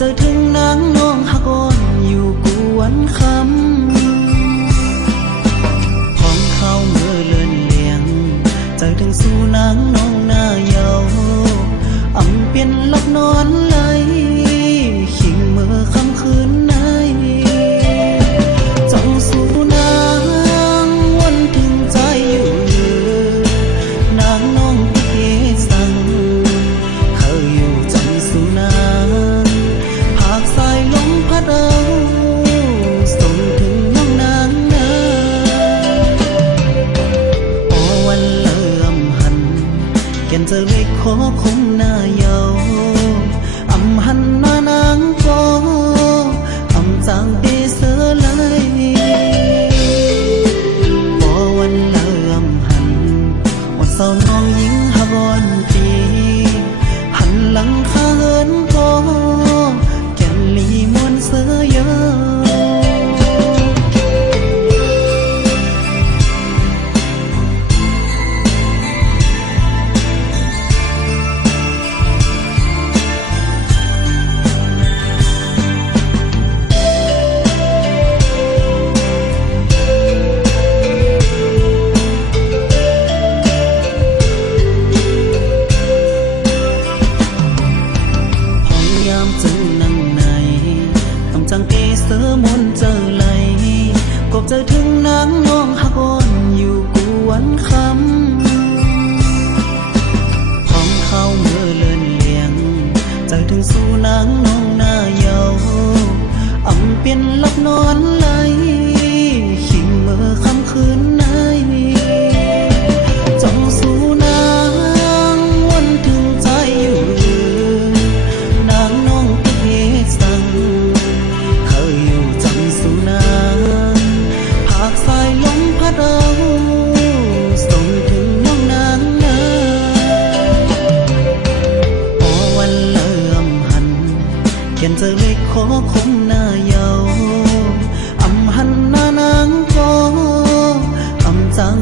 เจอถึงนางน้องฮักอ่อนอยู่กวนคำของเขาเมื่อเลื่อนเลียงเจอถึงสู่นางน้องหน้าเยาอำเปลี่ยนลับนอนไหลขิงเมื่อค่ำคืนไหนจ้องสู่นางวันถึงใจอยู่นางน้องเกสังเคยอยู่จังสู่นางภาคสายลมพัดเอาส่งถึงน้องนางนาพอวันเริ่มหันแก่นเจอเล็กขอคงหน้าเยาอำหันหน้านางก็อำจางเปเสือเลยพอวันเริ่มหันวันเศร้าน้องหญิงฮักอ่อนปีหันหลังข้าเหินก็แก่นลีมวนเสือเยอะเจอถึงนางน้องฮักอ่อนอยู่กวนคำของเขาเมื่อเลื่อนเลียงเจอถึงสู่นางน้องหน้าเยาอำเปลี่ยนลับนอนไหลขิงเมื่อค่ำคืนไหนจ้องสู่นางวันถึงใจอยู่นางน้องเกสังเคยอยู่จังสู่นางภาคสายลมพัดเอาส่งถึงน้องนางนาพอวันเริ่มหันแก่นเจอเล็กขอคงหน้าเยาอำหันหน้านางก็อำจาง